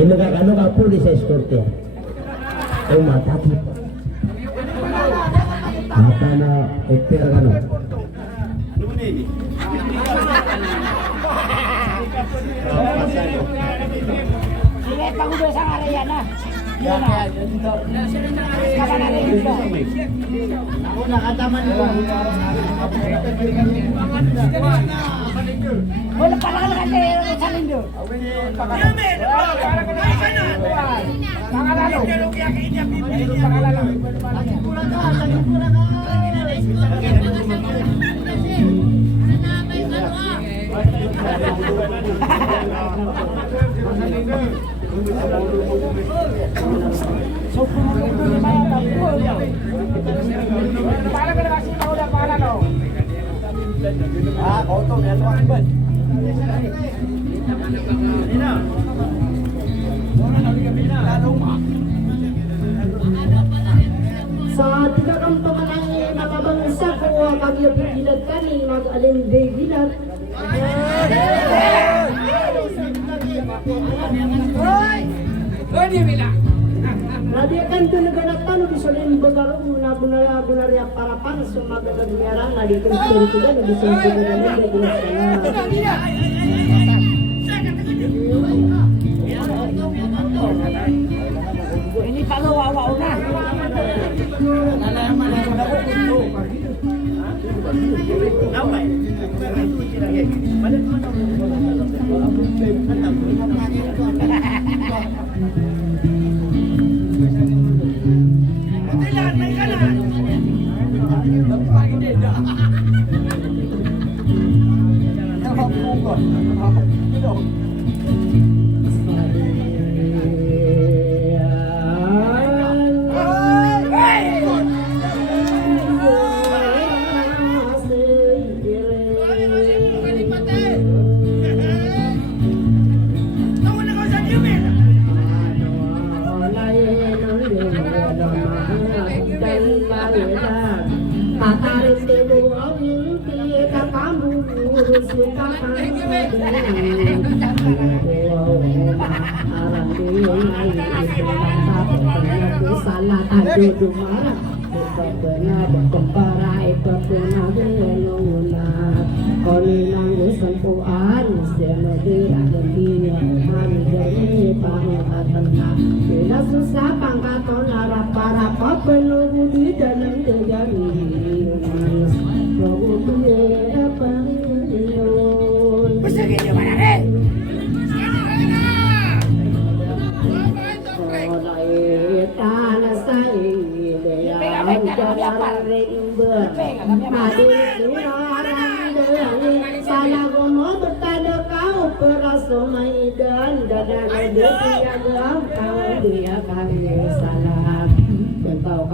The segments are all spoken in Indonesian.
Inagano ka po sa eskorte. O matati. Mata na ekter gano. Sige, pangulo sa area na. Yan na. Kapan na rin ito. Ako nakataman ko. Wala pala ka nakatero sa lindo. Pangalalo. Pangalalo. So, para ka na kasi maula para no. Auto na lang ba? Sa tiga kang pamanay nakabangsa ko kagyapigilat kani mag-alinday gilat. Nadiakan ko naganatan di solin bagarong na gunarya para para sumagaganyara na di ko sila di sila Ini kalau wawa na. susah pangkaton harap para penunggu di dalam terjadi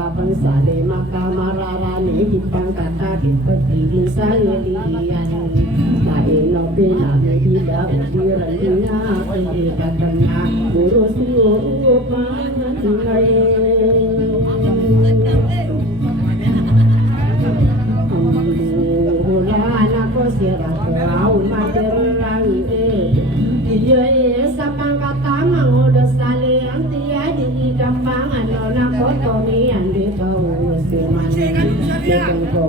kapan sale maka mararani hipang kata dipetiri saya lian lain opina bila ukirannya katanya urus lupa ngai anak kosira kau materai dia sapang kata mangoda sale antia di kampangan orang kotomi yang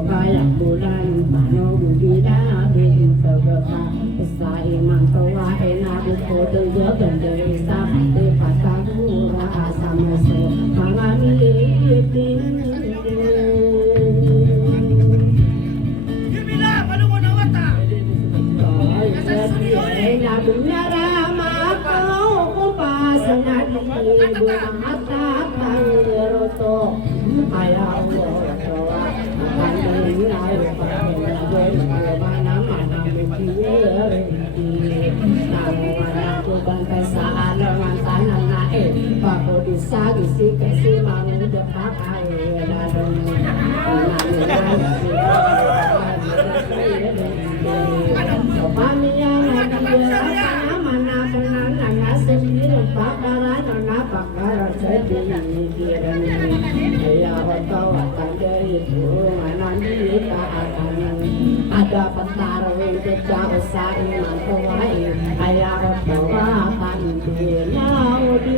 kaya bulan mano budida bin sabaka sai mantawa enak foto ganda isa de patagura asamaso mangani tin gimana kalau mau nawata ena dunia rama kau kupasana di mata roto ayah dapat taruh jejak usai mantuai ayah bawatan dinau di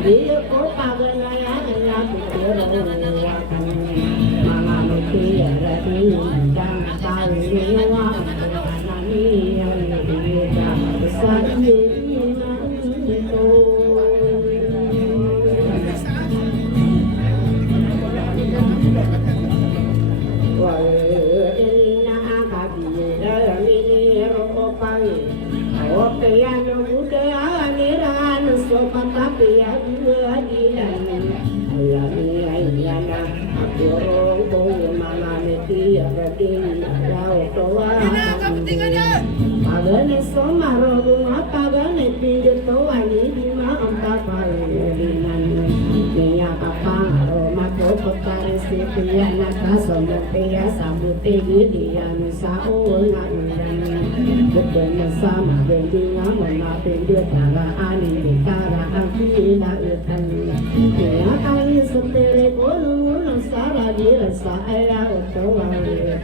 Dia ko paganaya ya putero wakan mama tiara di dang kali wa anani yang dia besar di itu wa inna kabira ini ropai oke yang muda niran sopan tapi ya dua dilan ayani ayana aku rogo mana neti abadin rao toa agane soma rogo apagane pindu toa ni dima amta palinan niya apa aroma ko potare sepia naka somo pia samute dia misao ngan bukan sama dengan mana pindu tara ani tara akila utan ya kali setere bolu sara dira saya utawa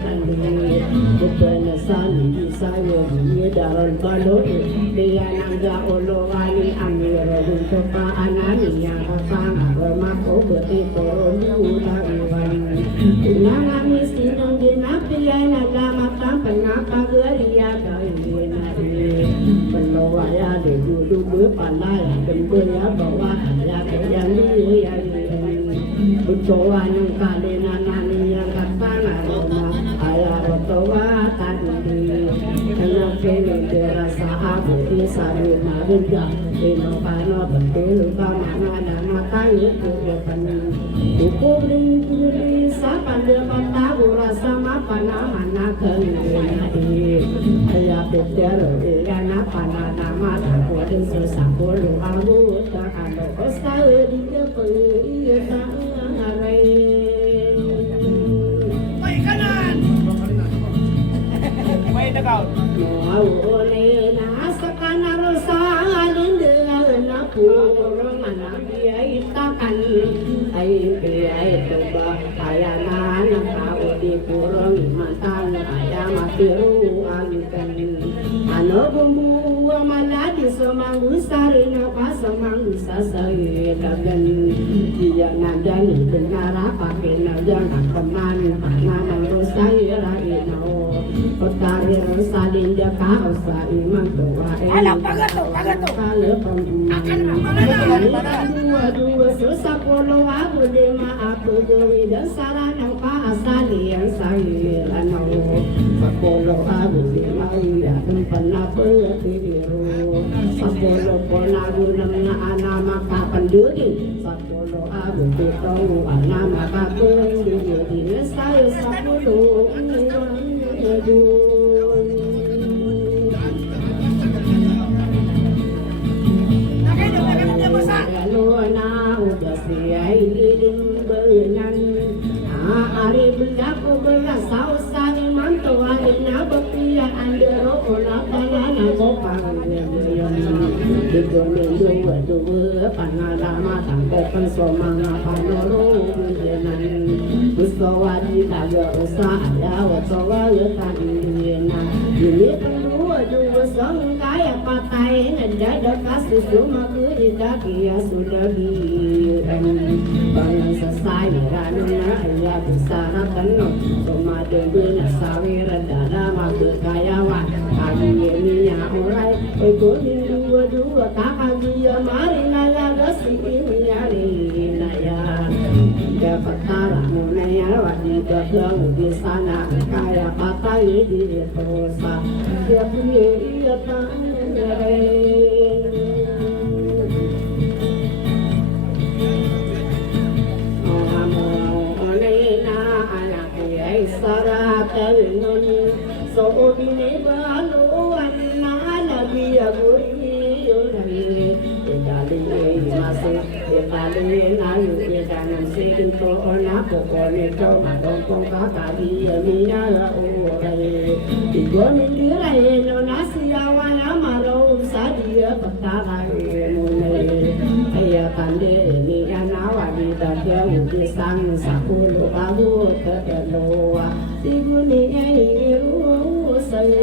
tandi bukan sani saya di dalam balon dia nangga olowani amir untuk anani yang apa mako beti polu lawan nangami sinong dinapia nagama pengapa geria penawaya de dulu pandai ya bahwa ya yang ini ya becoa yang kalena nani yang katana roma ayah becoa tadi yang kini terasa abu di sari marinda ino pano betul kamana nama kayu depan ukubri sapan depan tahu rasa mapana mana kelina ayah beter ya napana nama tahu dan susah bolu abu tak ada osau di kepetan Baik kanan. Baik tegak. mau oleh nasakan rosalin dengan kurang mana dia itakan ai dia itu bahayana kau di kurang mantan ayam matiru alikan ano bumbu maladi semanggu sarina pas semanggu sasai dagan dia nadani dengar apa kena jangan keman karena merosai raino petari salin dia kau sai mantua Anak pagato. dua susah polo aku dema aku dewi dan sarana pa asali yang saya lano sapolo aku dema ya pernah bertiru sapolo pona guna anak maka pendiri sapolo aku tahu anak maka pendiri saya sapolo na udah siai lilin benyan ari belaku belasau sani mantu alina bepia andero olah tanana kopang digomen dua pangalama tangko pensomanga panoro benan busawadi taga usah ada wasawa lekan dina ini dua sangkaya patai nada kasih cuma kerja dia sudah bangun selesai ranuna ya besar penuh cuma dengan sawir dada maksud kayawan kami ini orang ikut dua kakak dia mari naya gasi ini nyari naya dapat tarah naya wanita yang di sana kaya patai di terasa dia punya ia tanya so bine balu anna nabiya guri dali Ipalin ayu idanan sikinto ona pokonito matongkong kakali miya uray. Igomin diray no nasiyawana marong sadia pagtakay munay. Kaya kande niya nawagi dadya utisang sa pulo kago kataloa. Siguni ay irusay.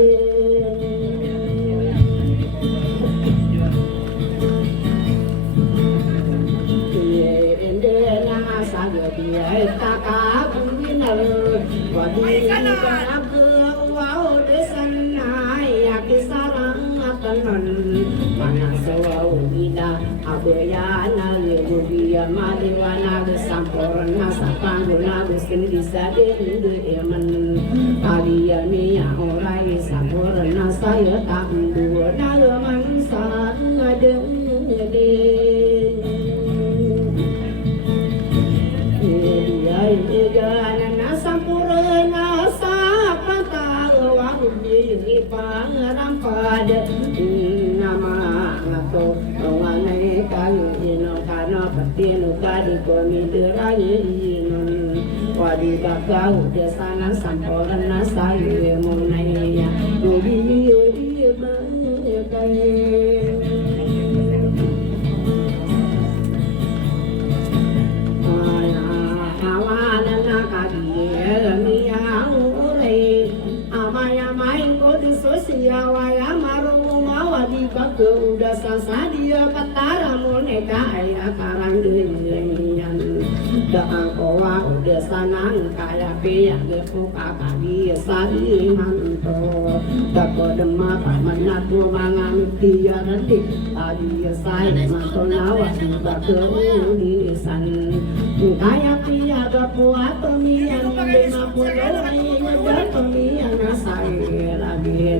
Dia taka bunyinar, wadi kana wau desan ya kisarang atanan, mana sawau ida abaya na lebuya madiwana sampurna sapangguna gusin bisa dende eman, kalian ya orai sampurna saya tak dua nalaman sa ngadeng. Ijana sampurna sa pantagawa bumi pangarang pada nama ngato wanai kayu ino karena patino kadi komiterai ino wadi bakau desana sampurna sayu munai ya bumi banyak Siawaya marunga wadi baku udah sasadia patara moneka ayah karang dirian dah kowa udah sanang kaya pia gepuka kali sari manto dah kodema pamanat mangan dia nanti tadi saya manto nawa baku ulisan kaya pia gepuka tomian lima puluh udah tomian saya lagi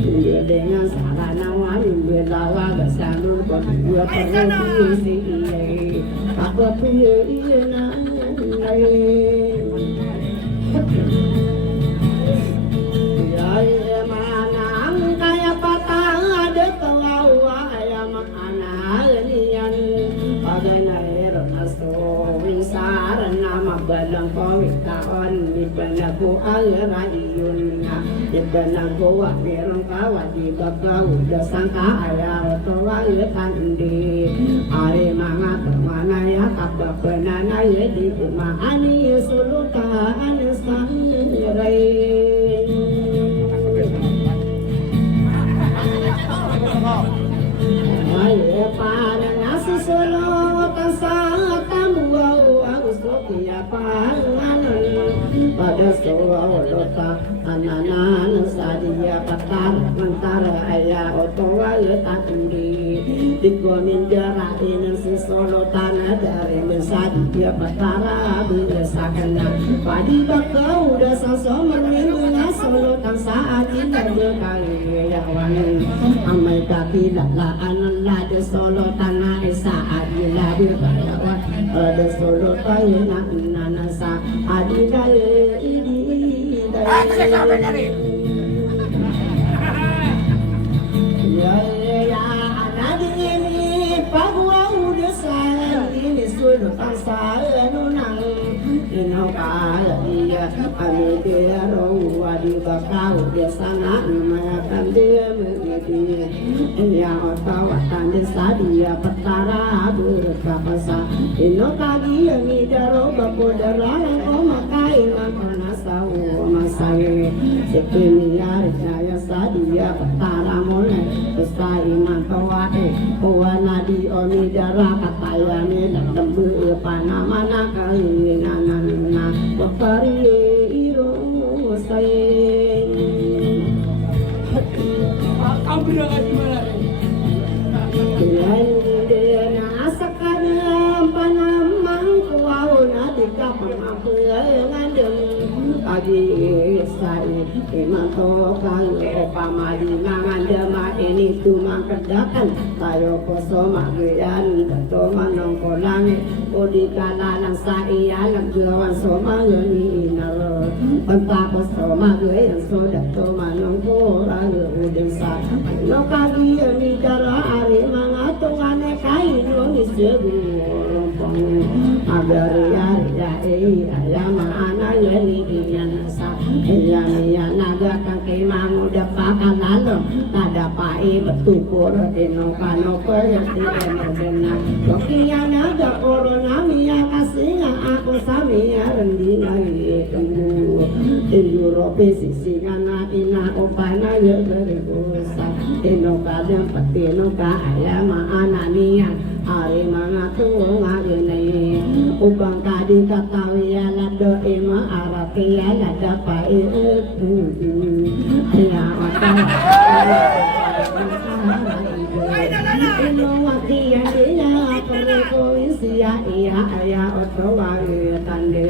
dia dengan sarana wali belawa gasanul berdua pergi sih apa punya ina ya mana kaya patah ada kalau ayam anak nian pada nair naso sarana mabalang kawitaon di banaku alrayun di banaku merong kawadi bakau dasangka ayah towa tandi are mga temana ya kababenana ya di rumah ani sulutan sangrai ayo para nasi sulutan satamu ya panganan pada sawalota ananan sadia patar mentara ayah otowa tatundi dikomin jarain si solotan dari mensadia patara biasakana padi bakau udah sosok meninggalnya solotan saat tidak berkali yawan amai kaki lalaan lada solotan saat tidak berkali ada solotan nanasa adidale ya anadi ini pagua udah sayang ini sudah pasal nunang ino kaya dia ami dia rawa di bakau dia sana makan dia begitu ya otawa tanda sadia petara berkapasa ino kagi yang idaro bakodara oh makai makona sawo masai sekini saya sadia petara mulai besai mantoa kowana di omidara katayane dan tembe panamana kali nanana bakari iro saya kabira gimana Kaya asakan panamang kuau nanti kapal mampu ngandeng adi sai imanto kalau pamadi ngandem ini tumang kedakan tayo koso magian dato manong kolang odi kanalang sai alam gawan soma ngini nalo penta koso magian so dato manong korang udeng sa no kagi ni dara are mga tungane kain no ni sebu magari ya maana yeli iyan sa iya naga kaki mangu depakan lalu tada pai betupur eno kano perti eno benar kokiya naga corona miya kasih aku samia rendina tunggu Europe sisingan ina opana ya berdosa eno kadang peti no kaya maana niyan ari mga tunga gini upang kadi katawi alado ima arati alada pai ya otak ino wati ya dia pereko isia iya otowa tande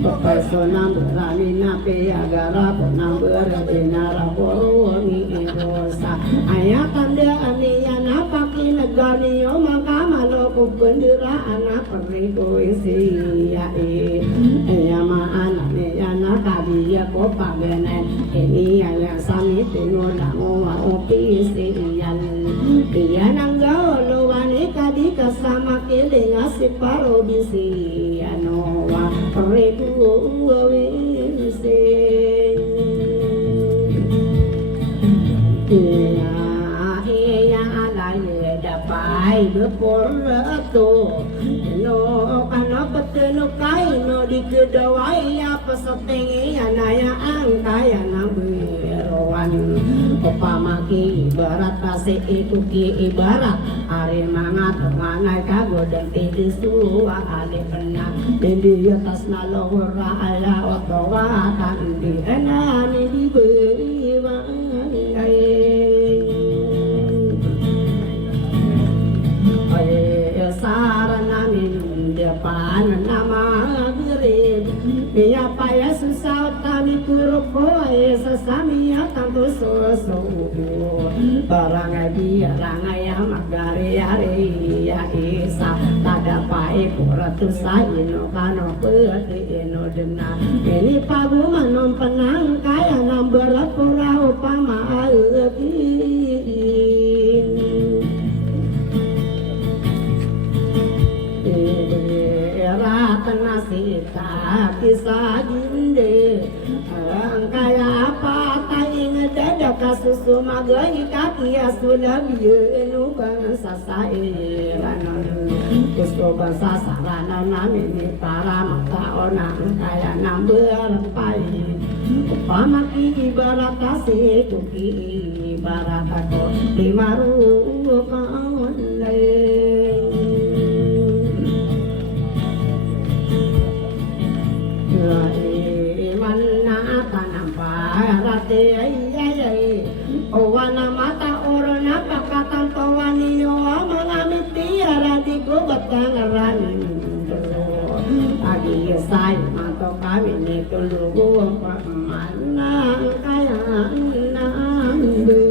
persona berani nape agara ponang berdinara boroni dosa ayat tanda aniya napaki negani o maka maloko bendera anak periko isia iya maana ya nakadi ya ko pagene ini ya sami tino namo wa opi siyan iya nanggalo wani kadi kasama kile ngasi paro bisi ano wa periko wisi iya alay dapai beporto no kana peteno kai no dikedawai apa setenge anaya angkaya naberowan upamaki ibarat kase itu ki ibarat are mangat manai kagodeng tidi suwa ale pena di atas nalora ala otowa tandi enani diberi sarana min depan nama gere biya paya susah tami kuroko sesami tanto soso barang dia rangaya magare are ya isa tada pae kuratu saino kano pete eno dena ini pagu manom penang kaya nambar pura upama nasita kisah jinde kaya apa taing dada kasusu magai kaki asuna bieu bang sasai ranan kusto bangsa sarana nami para mata onang kaya namber pai pamaki ibarat kasih kuki ibarat aku limaru kaon Owana mata orona pakatan tawani yoa mengamit tiara di gobatangaran agi say mato kami ni tulugo mana kaya nambe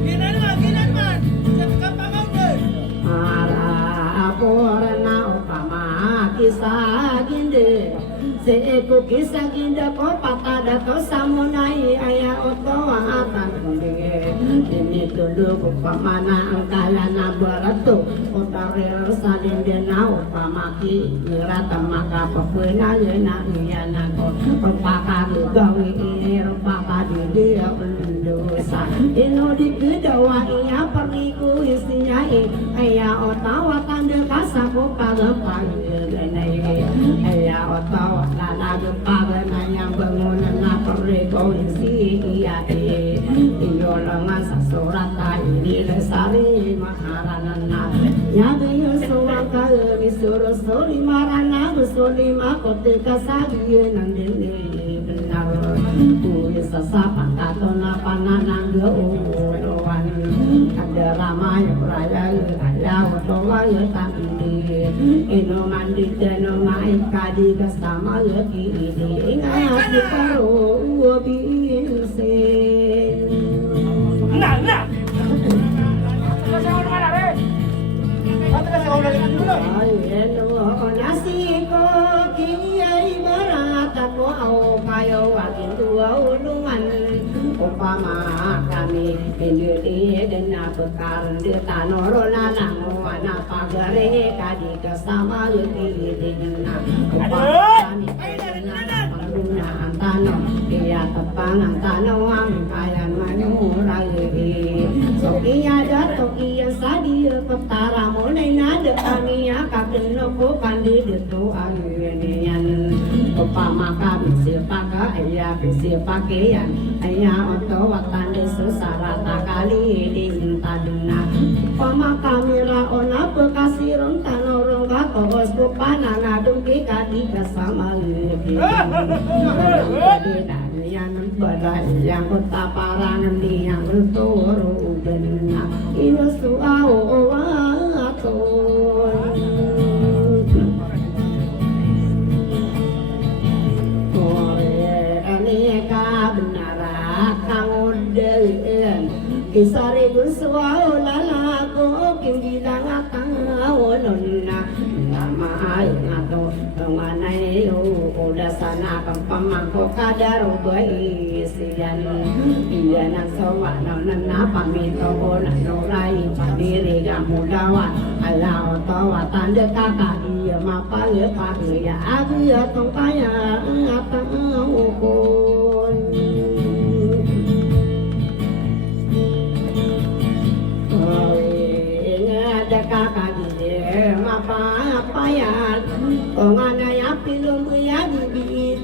kinan man siapa kapangau deh ara aporna upama kisah ginde seeko kisah ginda ko patada ko samunai aya oto atan kundige ini tulu ko pamana angkala na barato otarer salin dena upamaki irata maka papena yena yana ko paka gawi ini paka dia pendosa ino dikedawa iya perniku isinya aya otawa tanda kasako pagapai genai aya otawa lana gepagana yang bangunan na periko isi iya iyo lengan sasurata ini lesari maharanan na nyagayo suwang kaya misuro suri marana gusuli makote kasagi nandini benar kuya sasapan kato na pananang gauwan ada ramaya praya ada otowa tandi ino mandi teno mai kadi kasama yaki ini ingat di paru binse nah nasi ko kiyai barat ako au kayo akin tua ulungan umpama kami indri dena bekar deta norona nangwana pagare kadi kesama yuti dena umpama kami dena antano dia tepang antano ang kayan manurai sokiya datokiya sadia petara mulai nada kamiya kakeno ko pandi detu ayunian upama kami sipaka ayah sipakeyan ayah oto watan desu sarata kali dintaduna upama kami raona bekasirong tanorong kakos kupana ngadungki kadi kesama yang badai yang kota parangan yang berturu benar ini suau Kisari guswau lalako kim bilang akawolonna nama ngato manai udah sana pamangko kadaro bai sian iya nang sawa nan pamito ona norai padiri gamudawa ala otawa tanda kakak iya mapa le ya aku ya tong kaya atang ukun apa ya ngana ya pilum ya di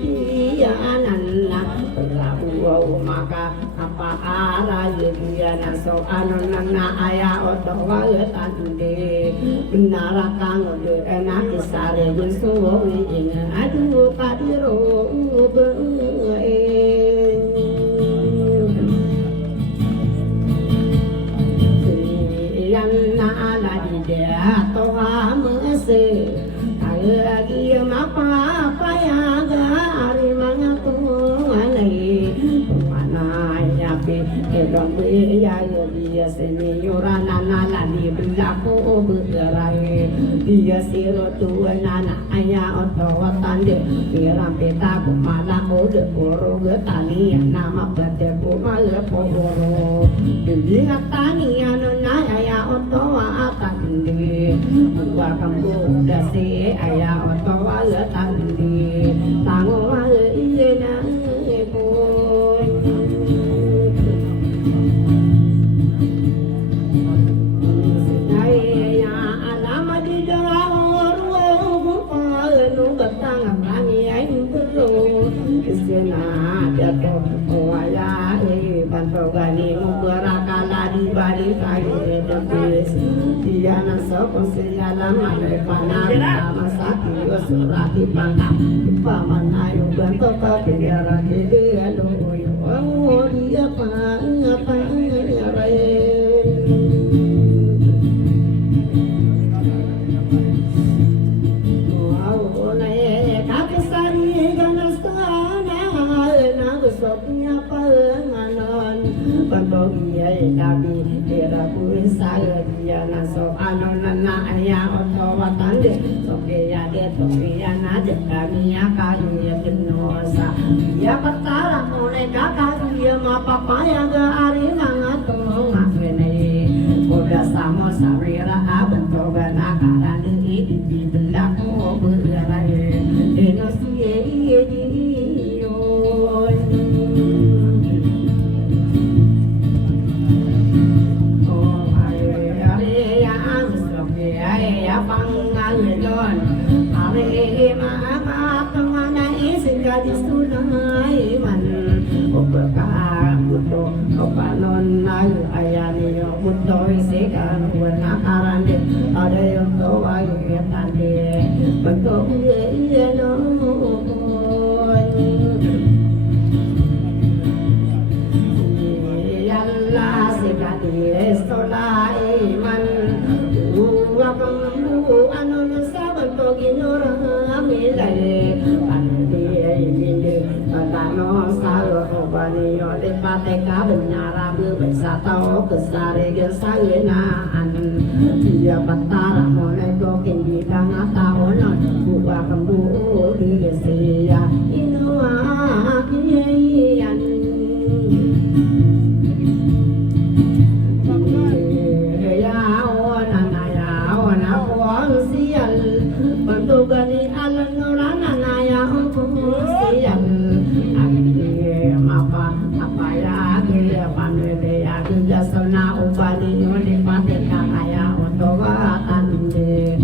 ya ananna rabu maka apa ara dia naso ananna aya oto wa tande benara kang de enak sare bensu ing aduh kadiro lagi apa ya gari mangatu alai mana ya pe edong be ya dia seni yorana nana di bendaku berai dia siro tua nana aya oto watande piram peta ku mala ode poro getani nama bate ku mala poro dia tani anona aya oto atande gua kamu dasi aya oto wala tandi tango wala iye na eboy saya alama di dalam ruang nu batang kami ai bro kesena jatuh wala bantu gani mubarakala di balik air debes dia nasa konsejalan male panah masaki surati pangam pamanayo bantu kapira kede aloyo dia apa Nabi era saya dia naso anona aya oto watande soke ya de toke ya nade kami ya kayu ya genosa ya petara mulai kakak dia ma papa ya ga ari mangato ngafene udah samo sarira abento gana karan di bendaku berai enosie yo di sunai man obaka muto opanon ayu ayani yo muto isikan wana arande ada yo to ayu tande bentuk ye no yalla sikati estolai man wa kamu anon saban to ginora amilai Tano salo obani yo de pate ka benyara bu besato kesare gesayena an dia patara mone go kendi danga taono buka kembu di sia inua kian siang agi apa ya agi panele agi jasona ubani di patika kaya otoatan de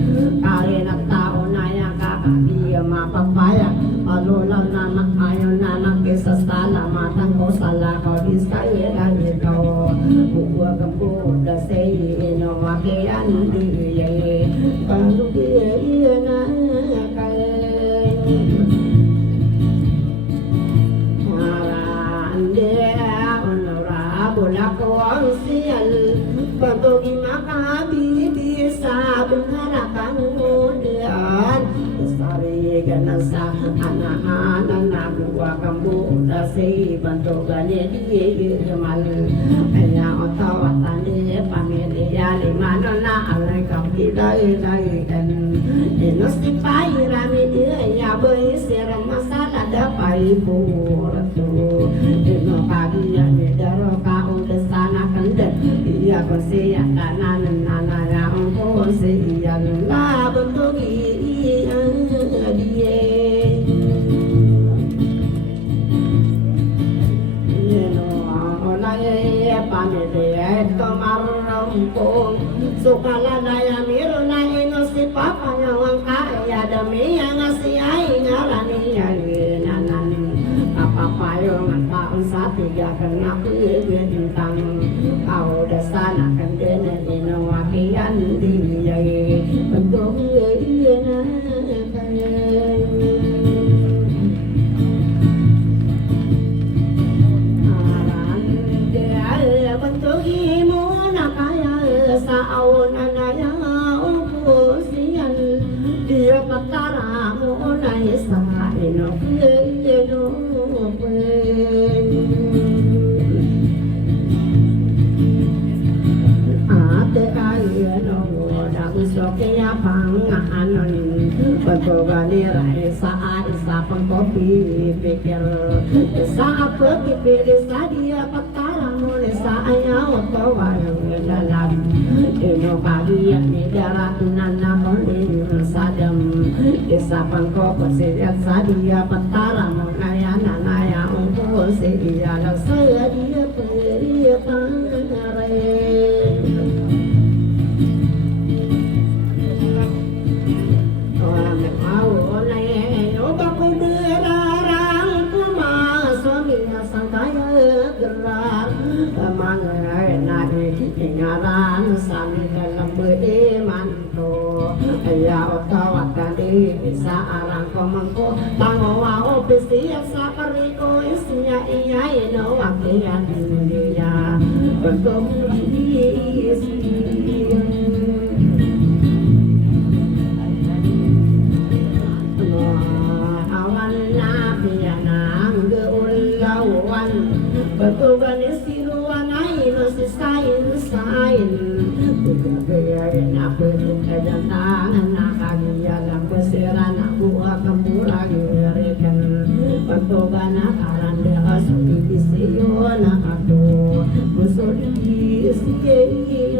kalena tauna ya kakak mapapaya alula nama ayo nama kisah salah matang ko salah kau diskai lagi kau buku kembu dasai ino wakian diye kalau dia na kaya maran dia onora bulak wang sial bagi makabi bisa benar kemudian sari ganasa anak-anak gua kamu dasi bantu gane di mal hanya otawatan di pamilya lima nona alai kami dai kan inosti pai rami dia ya boy siram masalah dapai buratu ino pagi ya daro ka udah sana kendet iya konsi nana yang konsi la bentuk dia sukala daya miru na ino si papa yang kaya demi yang ngasih ai ngarani ya nanan apa payo ngataun sa tiga kena bintang kau dasana kan dene ino wakian dia bentuk iya dia patara mulai sa ino ate kaya no dang sokya panganon pagkogani rai sa isa pangkopi pikir sa apa kipili sa dia patara mulai sa ayaw tawang dalam ino kaya ni darat nanamon sadam isa pangkopi siya sa dia patara mulai nanaya ungkol siya sa dia pangare ngaran sami dalam beriman to ya otawatan di bisa arang komangko tangowa opisi sa kariko isnya iya ino wakian dia bentuk awan nabi yang geulawan betugan isiruan air sisain aku dan tangan nakagya lang besiran aku akan pulang berikan bentugan akaran dia asal aku musuh di sini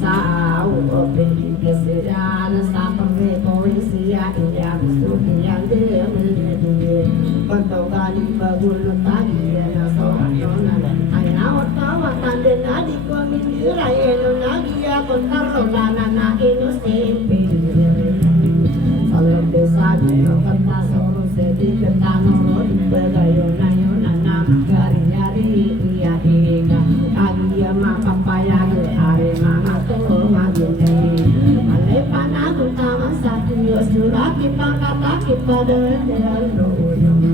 sao bên kesediaan sampai polisia yang yang dia menjadi pertogali bagul tadi na soalnya ayah otawatan dan adik kami dirai lagi ya kontar lana inu sempe kalau desa dia kata soro sedih ketano bagaimana yona gari nyari iya ega agia mapapaya hari mama panahku taman satu suraki pangkataki pada doyong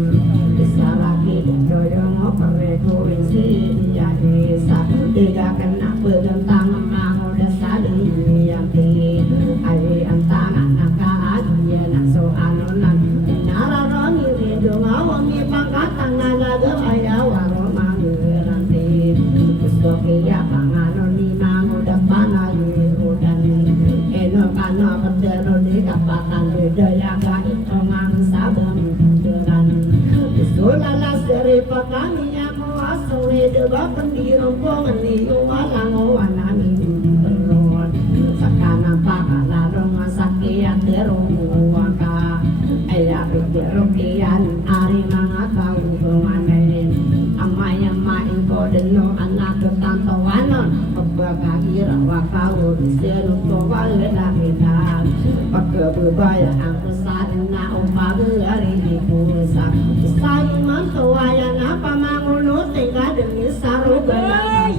bisa lagi doyong opereko isi dia desa tiga kena pedentang mau desa di yang tinggi hari antangan nakah dia nak soalonan nararoni rido ngawangi pangkatan nalaga ayah waroma ngeranti kustokia panganoni mangu depan lagi udan eno kana pedero di kapatan bedaya ga itu mang sabang lala seri pakami yang asore deba pendirombongan ni walang wanami beron sakana pakala rumah sakit terumwaka ayah pikiran ari mga tao manain amay ko deno anak tantawanon pagkakira wakao isero to wala kita pagkabaya ang kasarin na umagari ni pusa say man tawaya na pamangunot ay kadang sarugan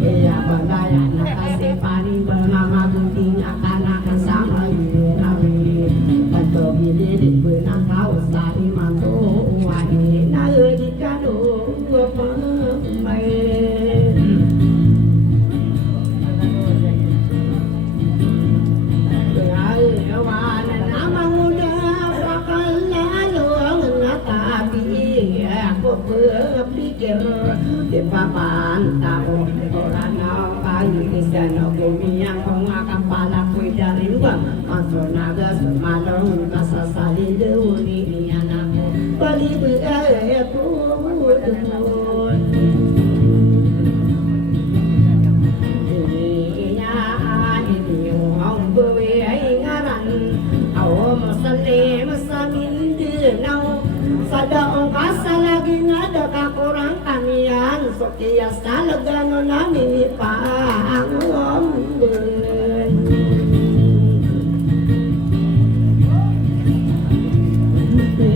iya bandaya na kasi parin bermamagunting akan sama yun pagkabilin benang kau sari manto wani na di kado pamay wana namang una bakal lalo ang natabi ako pikir di papan tao orang na kayu isan ako miyang pangakapala ko'y dari luwag masuk naga sumalong kasasalin deuni niyan ako palibig ay tumun Sadaong kasalagi nga dakakurang kaniyan so kiyas talagano namin ipaangom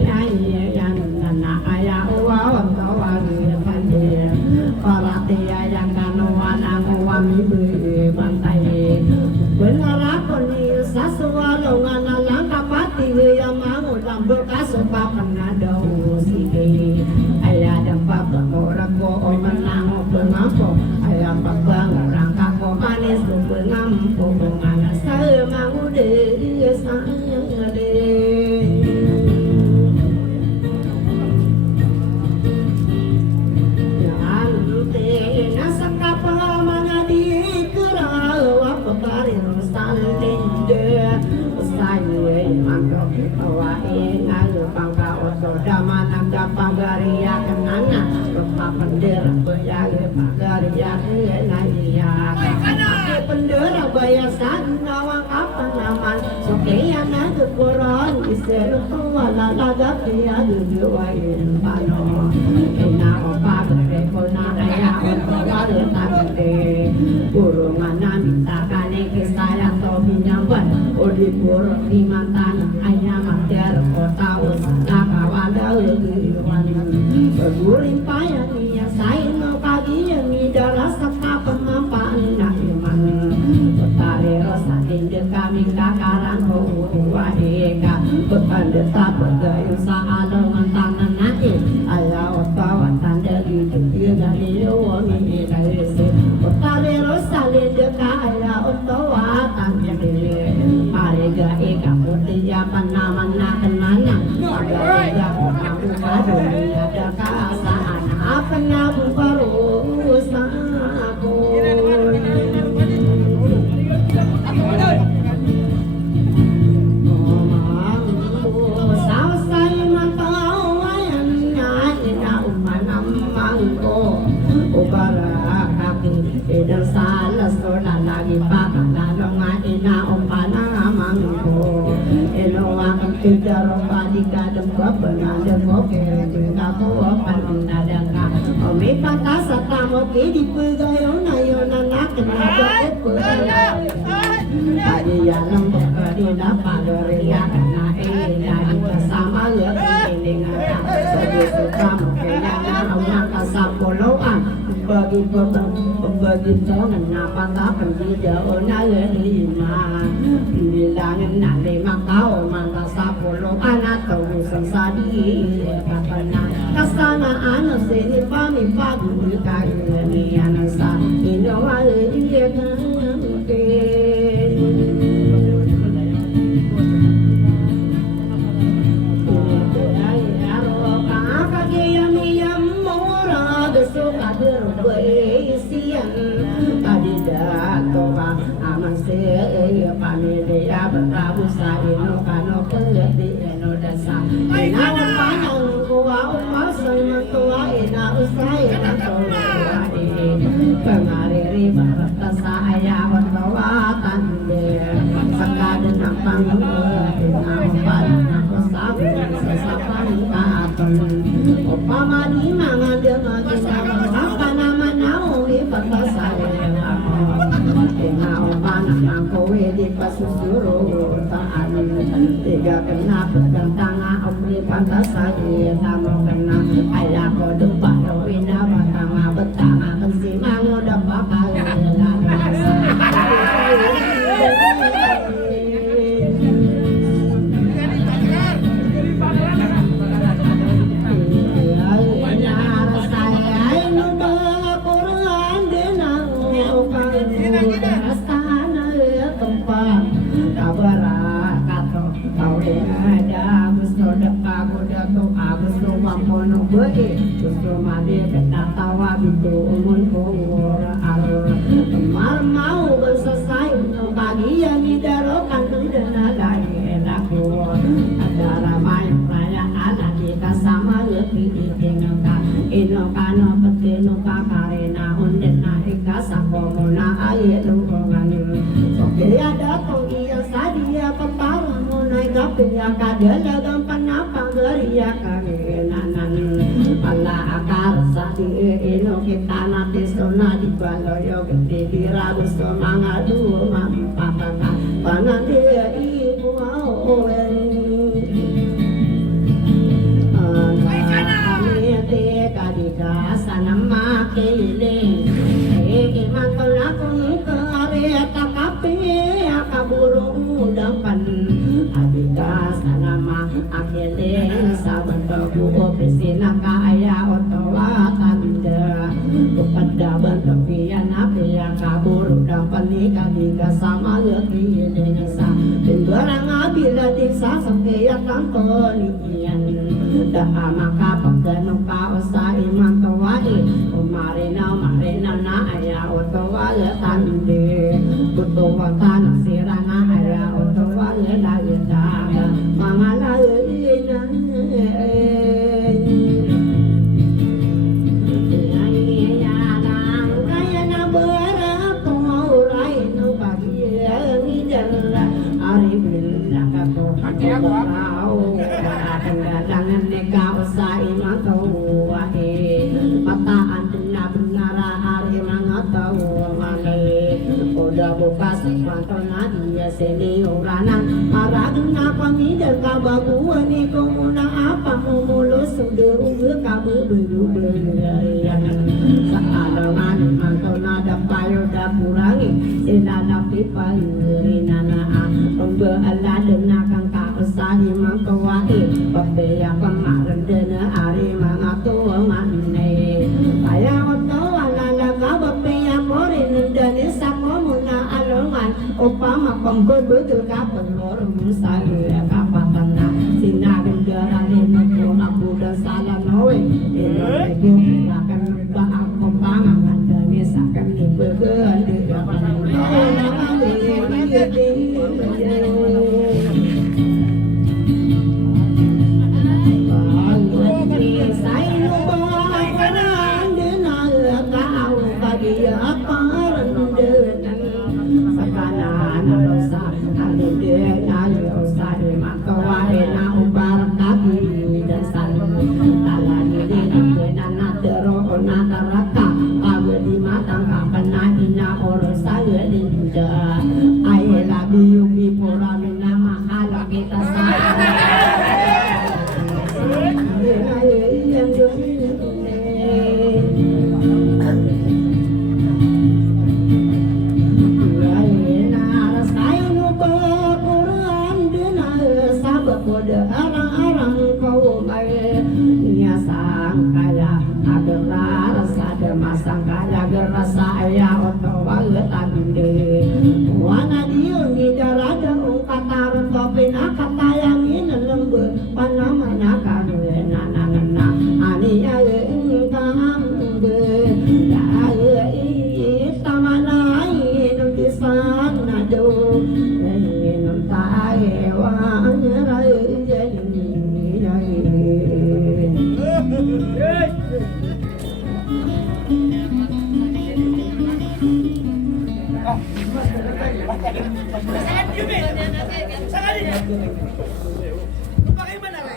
ayayan na kaya uwawan tawari pandir para tiyayan kanuan ang uwami bantay benar ako ni sa suwalongan na lang kapati yung mga lambol kaso papanadaw sige ayadang pagkakurag ko o manango pengampo ayang pagbangarang kako manis o pengampo mga sa mangude sayang ade yan nasa kapal mga di kerawa pagkarin salin sayuy mangkok awain alu pangka oso daman angga pagaria kenana papander bayage pagaria naya pendera bayasan nawang apa naman sokeyan na kuron isero wala laga kaya duwain pano ina opagre ko na kaya wala tagte burungan namin takane kisayang to binyawan di puro di mantan ayam mater kota usana kawala uliwan berguring payah niya sain no kagi yang idara sapa pemampaan na iman potare rosa inde kami kakaran ko uwaeka petanda tapagayu sa alongan tanan nai ayaw tawa tanda gitu dari wangi dari se potare rosa inde kaya otawa tanda Arega eka putih naman na kenana Arega aku baru ada kasaan apa nabu baru saku Sausai matau wayan ina umanam mangko ubara kaki edang salas sola lagi pakak lalong ina umpana mangko eno akan tidaro padika demba penada moke juga ko panada ka omi patasa tamo ke dipegayo na yo nanak na ko Adi yalam bakari na pagariya na dari sama ya ini ngata sebagai sukamu kaya na orang kasapoloan bagi bagi jangan apa tak pergi jauh naya lima bilangin nanti makau manta sapoloan atau sesadi katanya kasana anak sini pami padu kaya ni anak sa inowa iya kan Pamilya bertabusa ino kano keleti ino dasa. Inawan panang na pagkantanga Opri pantasay Tamo kena Ay ako dumparo Inabatanga Batanga Kansimango Dapakay Gusto mati ketawa bitu umun kongora ar mar mau bersesai pagi yang didarokan dana lagi enaku ada ramai perayaan kita sama ngerti tinggalka inokano petino kakarena undena ika sakomona ayat lungkongan soke ada togia sadia peparang munai kapenya kadala gampang apa geria kagenanan Allah akar sadi ino kita nanti sona di baloyo gede diragu semanga dua mampataka panati ibu awen kami teka di kasana makiling imatolak ke area takapi akaburung dampan adika sanama akhirnya saban babu pisina kaya otowa tanda kepada bantuan api yang kabur dampan nikah dika sama lagi Indonesia dan barang abila diksa sampai kantolian dah maka pagano ka usa imang kawai umarina na aya otowa tande kutuwa tanang sirana aya otowa dalita mangala ina kaya na berapa urai no pagi ni jalla arifin nakato kau dangan neka usai mangkau wae pataan benar hari mangatau male udah buka sepantona dia seni oranan maragna pamida kababuan ni komuna apa mulus sudurung kabu beru-beruan saalangan mantona dapayo dapurangi sinana pipalinana pembeala denakang kausahi mangkawai papeya kemarin dena ari mangatua manne kaya oto alala kabapeya korin dani sakomuna alongan upama pembel betul kapelor musaya kapatana sinagan darane nako aku dan salah noe itu akan baak pembangan dani sakan dibegan di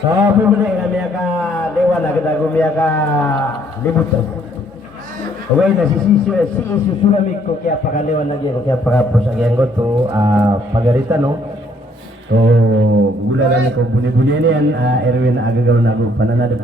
So, pumuli kami ka dewa na kita gumiaka libutan. Uwe na si isu sulamik ko kaya pakalewan lagi ko kaya pakapos ang yang goto pagalitan no. So, gula lang ko bunyi-bunyi niyan, Erwin agagaw na ako pananad.